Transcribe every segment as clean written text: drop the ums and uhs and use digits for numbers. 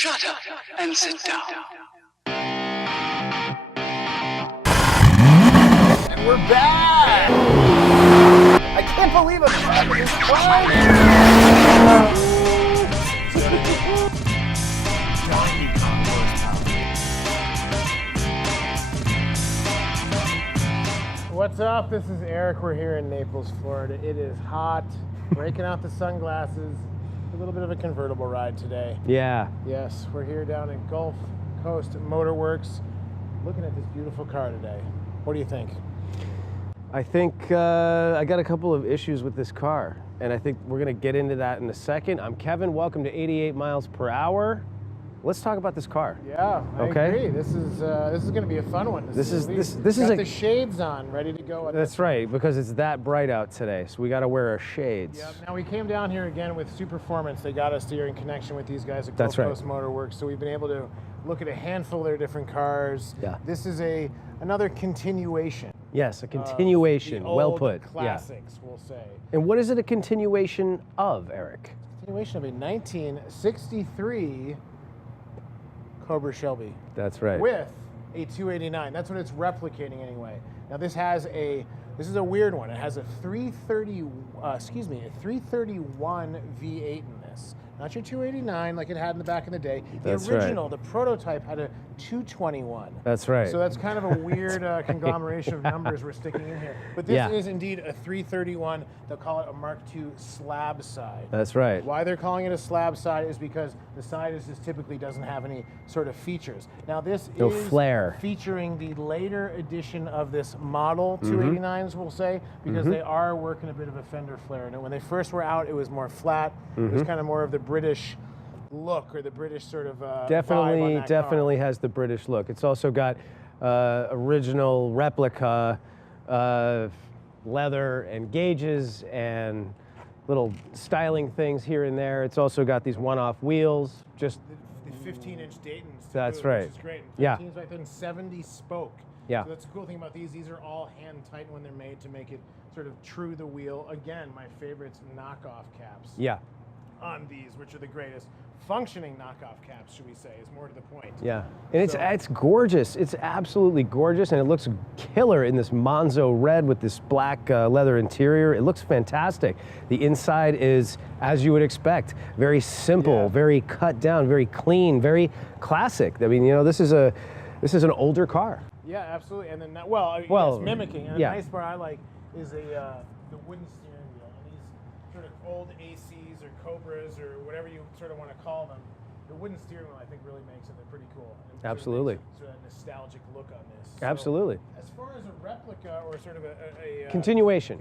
Shut up and sit down. And we're back! I can't believe I'm back in this climb! What's up? This is Eric. We're here in Naples, Florida. It is hot. Breaking out the sunglasses. A little bit of a convertible ride today. Yeah. Yes, we're here down in Gulf Coast Motorworks, looking at this beautiful car today. What do you think? I think I got a couple of issues with this car, and I think we're going to get into that in a second. I'm Kevin. Welcome to 88 miles per hour. Let's talk about this car. Yeah, I agree. This is going to be a fun one. This is got the shades on, ready to go. That's right, because it's that bright out today, so we got to wear our shades. Yeah. Now we came down here again with Superformance. They got us here in connection with these guys at Gulf Coast Motorworks, so we've been able to look at a handful of their different cars. Yeah. This is another continuation. Yes, a continuation. The old well put. classics, we'll say. And what is it a continuation of, Eric? Continuation of a 1963 Cobra Shelby. That's right. With a 289. That's what it's replicating anyway. Now this is a weird one. It has a 331 V8 in this. Not your 289 like it had in the back in the day. The original, the prototype, had a 221. That's right. So that's kind of a weird conglomeration of numbers we're sticking in here. But this is indeed a 331. They'll call it a Mark II slab side. That's right. Why they're calling it a slab side is because the side just typically doesn't have any sort of features. Now this is flair. Featuring the later edition of this model 289s, we'll say, because they are working a bit of a fender flare. And when they first were out, it was more flat. It was kind of more of the British look, or the British sort of definitely has the British look. It's also got original replica leather and gauges and little styling things here and there. It's also got these one-off wheels. Just the 15-inch Dayton's. That's right. Which is great. 15's back then, 70 spoke. Yeah. So that's the cool thing about these. These are all hand tightened when they're made to make it sort of true the wheel. Again, my favorite's knockoff caps. Yeah. On these, which are the greatest functioning knockoff caps, should we say, is more to the point. Yeah, and it's gorgeous. It's absolutely gorgeous, and it looks killer in this Monzo red with this black leather interior. It looks fantastic. The inside is, as you would expect, very simple, very cut down, very clean, very classic. I mean, you know, this is an older car. Yeah, absolutely. And then, it's mimicking. And the nice part I like is the wooden steering wheel. And these sort of old ACs or Cobras or whatever you sort of want to call them, the wooden steering wheel I think really makes it they're pretty cool. And absolutely. Sort of that nostalgic look on this. Absolutely. So, as far as a replica or sort of a continuation,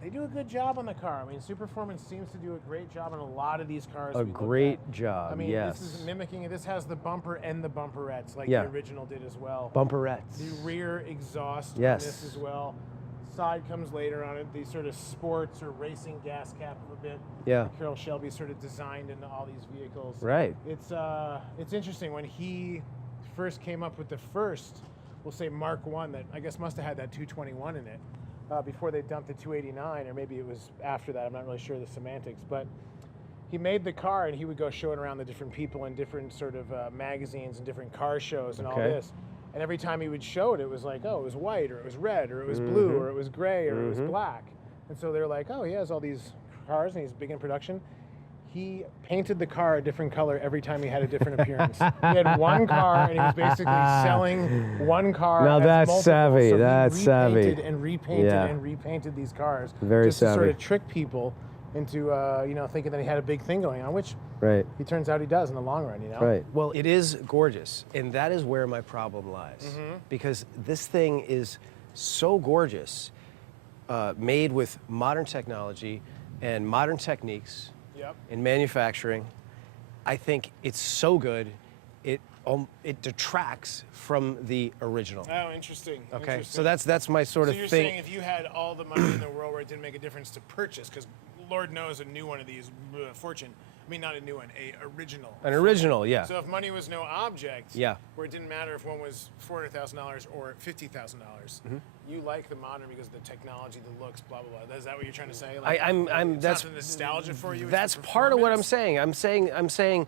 they do a good job on the car. I mean, Superformance seems to do a great job on a lot of these cars. A great job, I mean, yes. This is mimicking it. This has the bumper and the bumperettes like the original did as well. Bumperettes. The rear exhaust on this as well. Side comes later on it. The sort of sports or racing gas cap a bit. Yeah. Carroll Shelby sort of designed into all these vehicles. Right. It's interesting when he first came up with the first, we'll say Mark I, that I guess must have had that 221 in it. Before they dumped the 289, or maybe it was after that, I'm not really sure the semantics, but he made the car and he would go show it around the different people in different sort of magazines and different car shows and all this. And every time he would show it, it was like, oh, it was white, or it was red, or it was blue, or it was gray, or it was black. And so they're like, oh, he has all these cars and he's big in production. He painted the car a different color every time he had a different appearance. He had one car, and he was basically selling one car. Now that's savvy. So that's savvy. And repainted and repainted these cars. Very just savvy. to sort of trick people into thinking that he had a big thing going on, which he turns out he does in the long run. Right. Well, it is gorgeous, and that is where my problem lies, because this thing is so gorgeous, made with modern technology and modern techniques. In manufacturing. I think it's so good, it detracts from the original. Oh, interesting. Okay, so that's my sort of thing. So thing. you're saying if you had all the money in the world where it didn't make a difference to purchase, because Lord knows a new one of these, fortune, I mean, not a new one, original. An original, yeah. So if money was no object, yeah, where it didn't matter if one was $400,000 or $50,000, you like the modern because of the technology, the looks, blah blah blah. Is that what you're trying to say? Like, I'm that's nostalgia for you. That's part of what I'm saying. I'm saying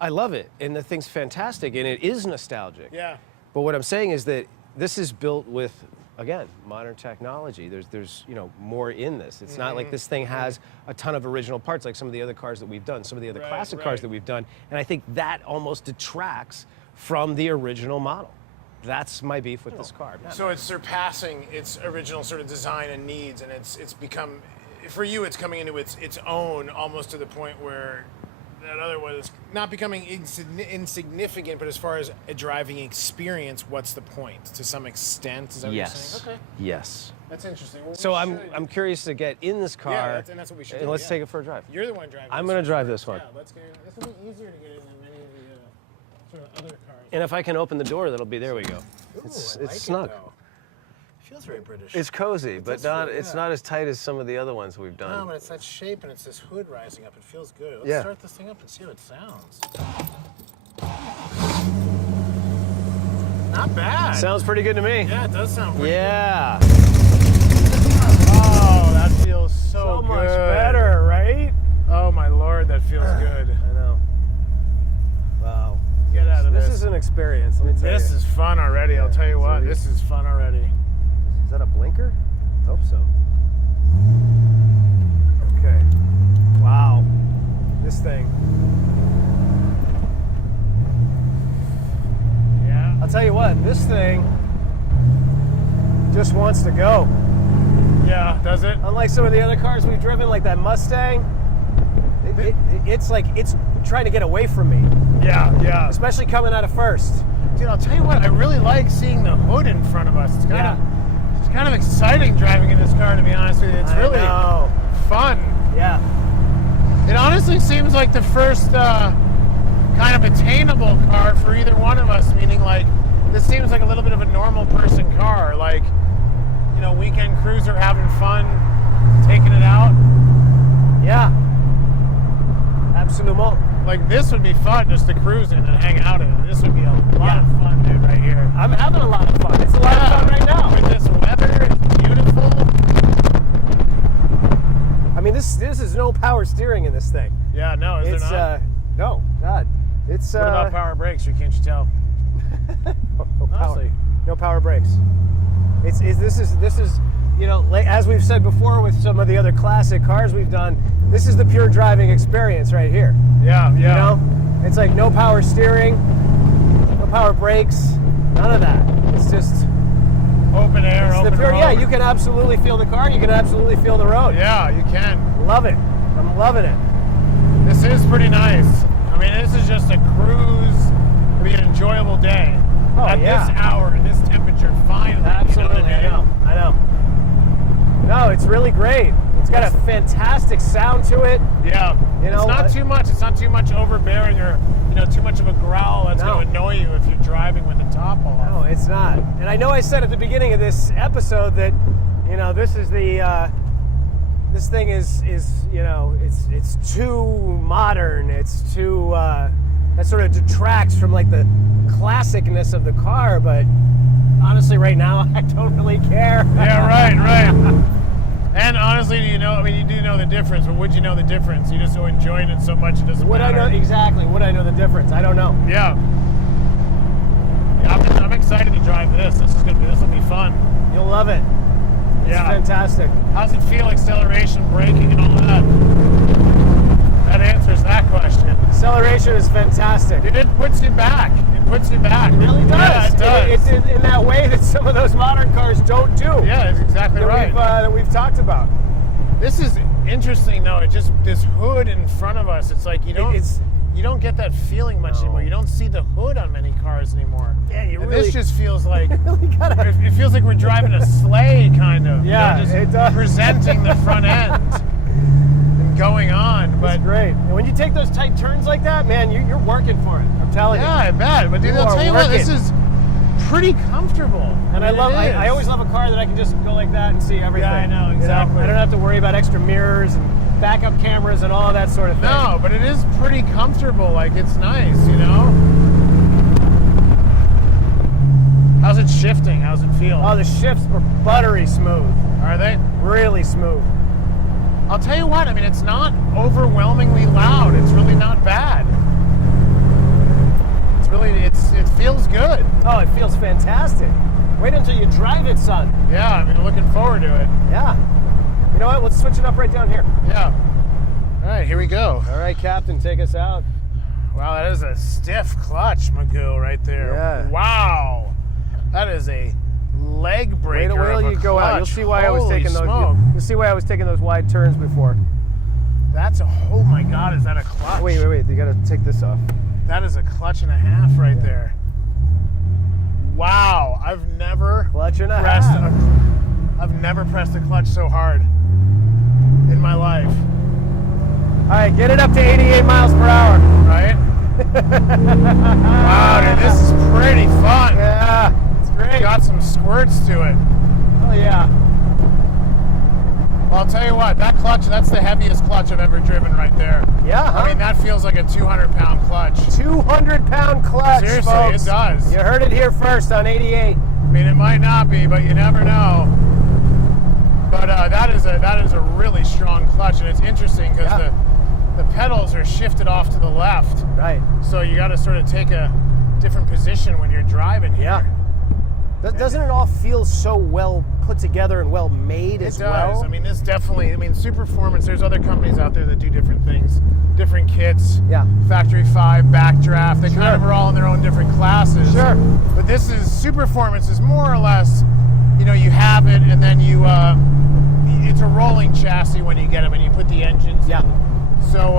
I love it, and the thing's fantastic, and it is nostalgic. Yeah. But what I'm saying is that this is built with, again, modern technology. There's more in this. It's not like this thing has a ton of original parts like some of the other cars that we've done, some of the other classic cars that we've done, and I think that almost detracts from the original model. That's my beef with this car. So it's surpassing its original sort of design and needs, and it's become, for you, it's coming into its own, almost to the point where that other one is not becoming insignificant, but as far as a driving experience, what's the point? To some extent, is that what you're saying? Okay. Yes. That's interesting. Well, So I'm curious to get in this car. and that's what we should and do. let's take it for a drive. You're the one driving. I'm going to drive this one. Yeah, let's get in. This will be easier to get in than many of the sort of other cars. And if I can open the door, that'll be, there we go. Ooh, It's I like snug. It, though. Feels very British. It's cozy, but does not. feel- It's yeah. not as tight as some of the other ones we've done. No, but it's that shape and it's this hood rising up. It feels good. Let's Yeah. start this thing up and see how it sounds. Not bad. Sounds pretty good to me. Yeah, it does sound pretty Yeah. good. Oh, that feels so good. much better, right? Oh my Lord, that feels good. I know. Wow. Get out of This this. is an experience. Let me tell you. This is fun already. I'll tell you so what. we- This is fun already. Is that a blinker? Hope so. Okay. Wow. This thing. Yeah. I'll tell you what. This thing just wants to go. Yeah. Does it? Unlike some of the other cars we've driven, like that Mustang, it's like it's trying to get away from me, Yeah. Yeah. especially coming out of first. Dude, I'll tell you what. I really like seeing the hood in front of us. It's kind of. It's kind of exciting driving in this car, to be honest with you. It's really fun. Yeah. It honestly seems like the first kind of attainable car for either one of us, meaning like this seems like a little bit of a normal person car, like, you know, weekend cruiser, having fun, taking it out. Yeah. Absolument. Like this would be fun just to cruise in and hang out in. This would be a lot of fun, dude, right here. I'm having a lot of fun. It's a lot of fun right now. With this weather, it's beautiful. I mean, this is no power steering in this thing. Yeah, no, is It's there not? no, God. It's What about power brakes? Or can't you tell? no power, Honestly. no power brakes. This is you know, like, as we've said before with some of the other classic cars we've done, this is the pure driving experience right here. Yeah, yeah. You know, it's like no power steering, no power brakes, none of that. It's just Open air, it's open the pure. road. Yeah, you can absolutely feel the car. You can absolutely feel the road. Yeah, you can. Love it. I'm loving it. This is pretty nice. I mean, this is just a cruise. It'll be an enjoyable day. Oh, At yeah. this hour, in this temperature, finally. Absolutely, You know what I mean? I know. No, it's really great. It's got a fantastic sound to it. Yeah. You know, it's not too much. It's not too much overbearing or, you know, too much of a growl that's No. going to annoy you if you're driving with the top off. No, it's not. And I know I said at the beginning of this episode that, you know, this is the, this thing is you know, it's too modern. It's too, that sort of detracts from like the classicness of the car. But honestly, right now, I don't really care. Yeah, right. And honestly, do you know? I mean, you do know the difference, but would you know the difference? You're just so enjoying it so much, it doesn't Would I matter. know exactly? Would I know the difference? I don't know. Yeah. I'm excited to drive this. This will be fun. You'll love it. It's Yeah. fantastic. How's it feel? Acceleration, braking, and all that. That answers that question. Acceleration is fantastic. Dude, it puts you back. It puts you back. It really does. Yeah, it does. It's in that way that some of those modern cars don't do. Yeah, that's exactly right. That we've talked about. This is interesting, though. It just this hood in front of us. It's like you don't get that feeling much anymore. You don't see the hood on many cars anymore. Yeah, you And really. this just feels like really gotta. it feels like we're driving a sleigh, kind of. Yeah, you know, just it does. presenting the front end and going on. It's But great. And when you take those tight turns like that, man, you're working for it. I'm telling yeah, I bet. But dude, You I'll are tell you what, this working. is pretty comfortable. And I always love a car that I can just go like that and see everything. Yeah, I know, You exactly. I don't have to worry about extra mirrors and backup cameras and all of that sort of thing. No, but it is pretty comfortable. Like, it's nice, you know? How's it shifting? How's it feel? Oh, the shifts were buttery smooth. Are they? Really smooth. I'll tell you what, I mean, it's not overwhelmingly loud. It's really not bad. feels fantastic. Wait until you drive it, son. Yeah, I mean, looking forward to it. Yeah. You know what? Let's switch it up right down here. Yeah. All right, here we go. All right, Captain, take us out. Wow, that is a stiff clutch, Magoo, right there. Yeah. Wow. That is a leg breaker. Wait till you go out. You'll see why I was taking those. You'll see why I was taking those wide turns before. That's a, oh my God, is that a clutch? Wait. You gotta take this off. That is a clutch and a half right there. Wow, I've never Clutch and a pressed half. I've never pressed a clutch so hard in my life. All right, get it up to 88 miles per hour. Right? Wow, dude, this is pretty fun. Yeah, it's great. Got some squirts to it. Oh yeah. Well, I'll tell you what, that clutch, that's the heaviest clutch I've ever driven right there. Yeah, huh? I mean, that feels like a 200-pound clutch. 200-pound clutch, Seriously, folks. it does. You heard it here first on 88. I mean, it might not be, but you never know. But that is a really strong clutch, and it's interesting because the pedals are shifted off to the left. Right. So you got to sort of take a different position when you're driving here. Yeah. Doesn't it all feel so well put together and well made as well? It does. I mean, this definitely, Superformance, there's other companies out there that do different things, different kits. Yeah. Factory 5, Backdraft, they kind of are all in their own different classes. Sure. But this is, Superformance is more or less, you have it and then you, it's a rolling chassis when you get them and you put the engines in. So,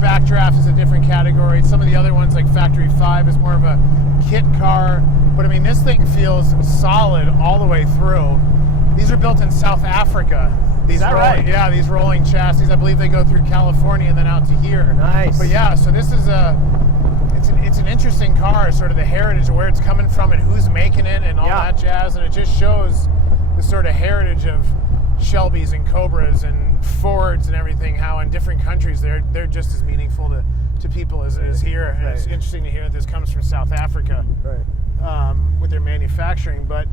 Backdraft is a different category. Some of the other ones, like Factory 5, is more of a kit car. But I mean, this thing feels solid all the way through. These are built in South Africa. These right? Yeah, these rolling chassis. I believe they go through California and then out to here. Nice. But yeah, so this is it's an interesting car, sort of the heritage of where it's coming from and who's making it and all that jazz. And it just shows the sort of heritage of Shelbys and Cobras and Fords and everything, how in different countries they're just as meaningful to people as it is here. And it's interesting to hear that this comes from South Africa with their manufacturing. But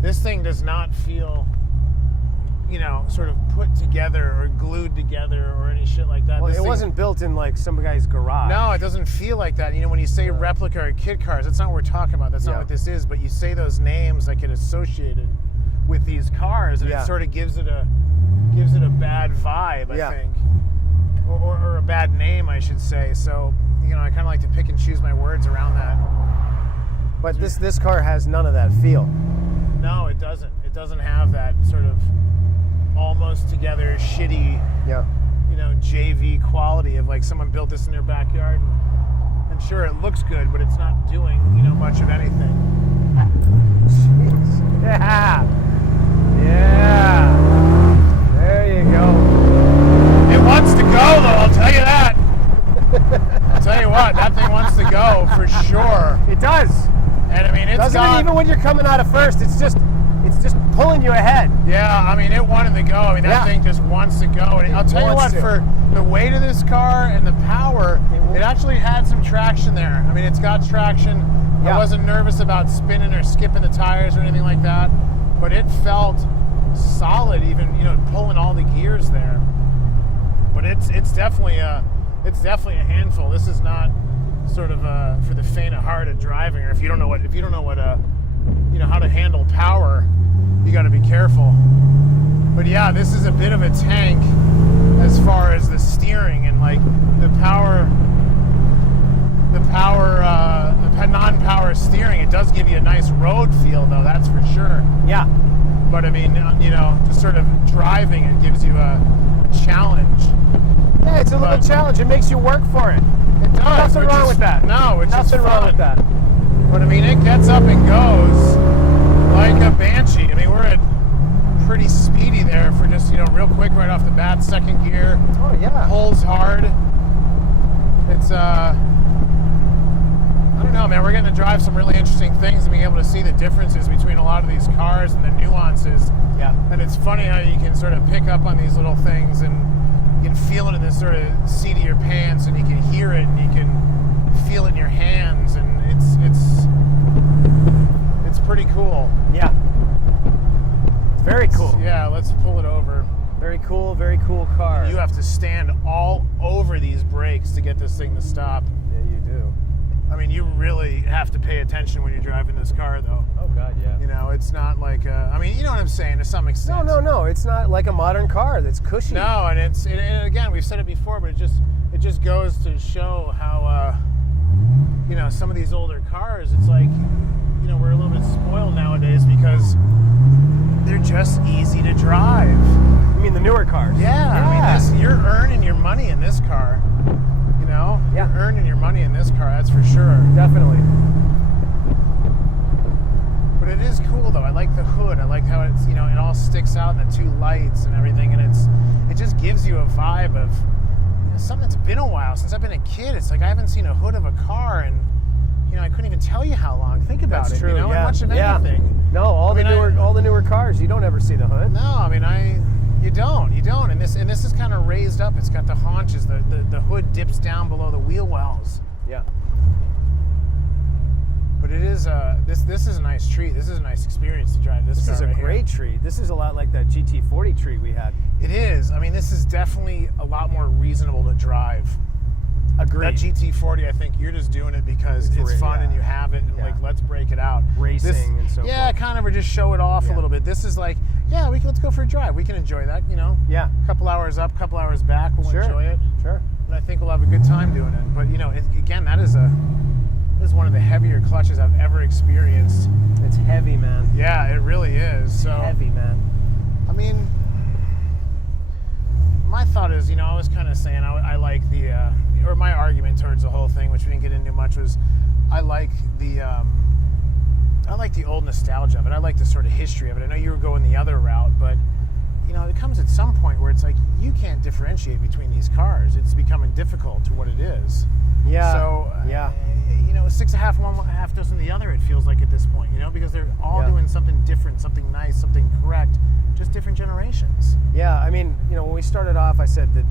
this thing does not feel, sort of put together or glued together or any shit like that. Well, this it thing wasn't built in like some guy's garage. No, it doesn't feel like that. When you say replica or kit cars, that's not what we're talking about. That's not what this is. But you say those names that get associated with these cars, and it sort of gives it a bad vibe, I think, or a bad name, I should say. So, I kind of like to pick and choose my words around that. But this car has none of that feel. No, it doesn't. It doesn't have that sort of almost together shitty, JV quality of like someone built this in their backyard. And sure, it looks good, but it's not doing, much of anything. Jeez. Yeah. There you go. It wants to go, though, I'll tell you that. I'll tell you what, that thing wants to go for sure. It does. And I mean, Doesn't it, even when you're coming out of first, it's just pulling you ahead. Yeah, I mean, it wanted to go. I mean, that thing just wants to go. And I'll tell you what, for the weight of this car and the power, it actually had some traction there. I mean, it's got traction. I wasn't nervous about spinning or skipping the tires or anything like that, but it felt solid, even pulling all the gears there. But it's definitely a handful. This is not sort of for the faint of heart of driving, or if you don't know what how to handle power, you got to be careful. But yeah, this is a bit of a tank as far as the steering and like the non-power steering. It does give you a nice road feel, though, that's for sure. Yeah. But I mean, just sort of driving, it gives you a challenge. Yeah, it's a little challenge. It makes you work for it. It does. Nothing wrong with that. No, it's nothing wrong with that. But I mean, it gets up and goes like a banshee. I mean, we're at pretty speedy there for just, real quick right off the bat, second gear. Oh, yeah. Pulls hard. It's, I don't know, man. We're getting to drive some really interesting things and being able to see the differences between a lot of these cars and the nuances. Yeah. And it's funny how you can sort of pick up on these little things and you can feel it in this sort of seat of your pants, and you can hear it and you can feel it in your hands, and it's pretty cool. Yeah. It's very cool. Yeah, let's pull it over. Very cool car. You have to stand all over these brakes to get this thing to stop. Yeah, you do. I mean, you really have to pay attention when you're driving this car, though. Oh God, yeah. You know, it's not like I mean, you know what I'm saying to some extent. No. It's not like a modern car that's cushy. No, and and again, we've said it before, but it just goes to show how you know, some of these older cars, it's like, you know, we're a little bit spoiled nowadays because they're just easy to drive. I mean, the newer cars. Yeah. I mean, you're earning your money in this car. You know? Yeah. You're earning your money in this car, that's for sure. Definitely. But it is cool though. I like the hood. I like how it's, you know, it all sticks out in the two lights and everything, and it just gives you a vibe of, you know, something that's been a while since I've been a kid. It's like I haven't seen a hood of a car and, you know, I couldn't even tell you how long. Think about That's it, true, you know, yeah. much of Yeah. anything. No, all the newer cars, you don't ever see the hood. No, I mean, you don't, and this is kind of raised up. It's got the haunches. The hood dips down below the wheel wells. Yeah. But it is this is a nice treat. This is a nice experience to drive this car. This is a right great here. treat. This is a lot like that GT40 treat we had. It is. I mean, this is definitely a lot more reasonable to drive. Agreed. That GT40, I think you're just doing it because it's fun and you have it, and like, let's break it out. Racing and so forth. Yeah, kind of, or just show it off a little bit. This is like, yeah, let's go for a drive. We can enjoy that, you know. Yeah. Couple hours up, couple hours back, we'll enjoy it. Sure. And I think we'll have a good time doing it. But you know, again, that is one of the heavier clutches I've ever experienced. It's heavy, man. Yeah, it really is. So Heavy, man. I mean, my thought is, you know, I was kind of saying I like or my argument towards the whole thing, which we didn't get into much, was I like the old nostalgia of it. I like the sort of history of it. I know you were going the other route, but you know, it comes at some point where it's like you can't differentiate between these cars. It's becoming difficult to what it is. Yeah. So you know, 6.5 one, 1/2 dozen the other. It feels like at this point, you know, because they're all doing something different, something nice, something correct, just different generations. Yeah, I mean, you know, when we started off, I said that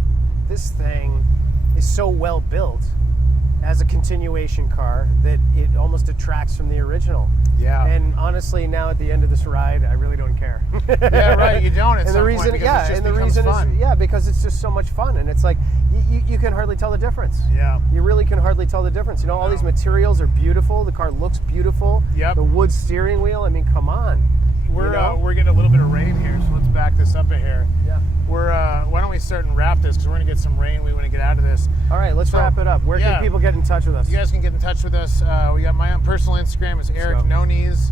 this thing is so well built as a continuation car that it almost detracts from the original. Yeah. And honestly, now at the end of this ride, I really don't care. Yeah, right. You don't. At And some the reason, point, because it just becomes fun. is, because it's just so much fun, and it's like you can hardly tell the difference. Yeah. You really can hardly tell the difference. You know, all these materials are beautiful. The car looks beautiful. Yep. The wood steering wheel. I mean, come on. We're getting a little bit of rain here, so let's back this up a hair. Yeah. Why don't we start and wrap this, because we're gonna get some rain. We want to get out of this. All right, let's wrap it up. Where can people get in touch with us? You guys can get in touch with us. We got my own personal Instagram is Eric No Knees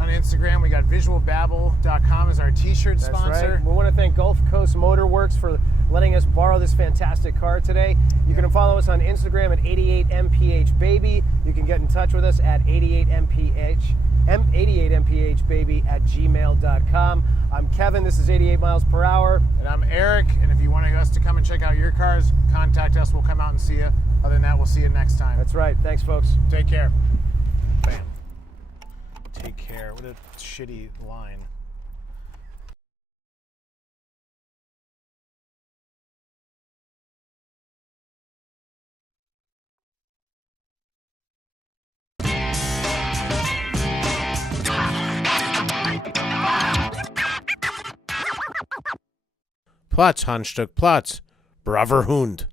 on Instagram. We got visualbabble.com as our t-shirt sponsor. Right. We want to thank Gulf Coast Motorworks for letting us borrow this fantastic car today. You can follow us on Instagram at 88MPHBaby. You can get in touch with us at 88MPHBaby@gmail.com. I'm Kevin. This is 88 miles per hour. And I'm Eric. And if you want us to come and check out your cars, contact us. We'll come out and see you. Other than that, we'll see you next time. That's right. Thanks, folks. Take care. Bam. Take care. What a shitty line. Platz, Handstück, Platz. Braver Hund.